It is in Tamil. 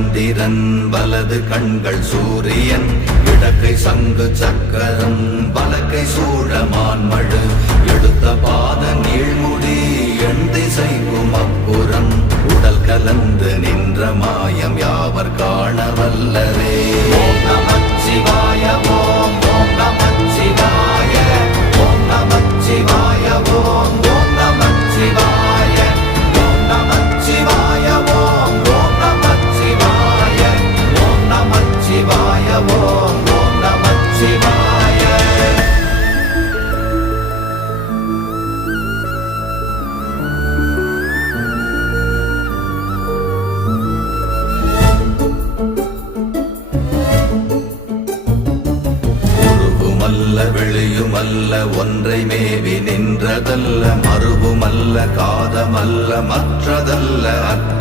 சந்திரன் வலது கண்கள் சூரியன் இடக்கை சங்கு சக்கரம் வலக்கை சூழமான்மழு எடுத்த பாத நீழ்முடி எண் திசைக்கும் அப்புறம் உடல் கலந்து நின்ற மாயம் யாவர் காண வல்லரே. ஓம் நமச்சிவாய ஓம் ஓம் நமச்சிவாய ஓம் நமச்சிவாய ஓம் ஓம் நமச்சிவாய ஓம் நமச்சிவாய ஓம் ஓம் நமச்சிவாய ஓம் நமச்சிவாய ஓம் ஓம் நமச்சிவாய. வெளியுமல்ல ஒன்றை மேவி நின்றதல்ல மறுவுமல்ல காதமல்ல மற்றதல்ல அற்ற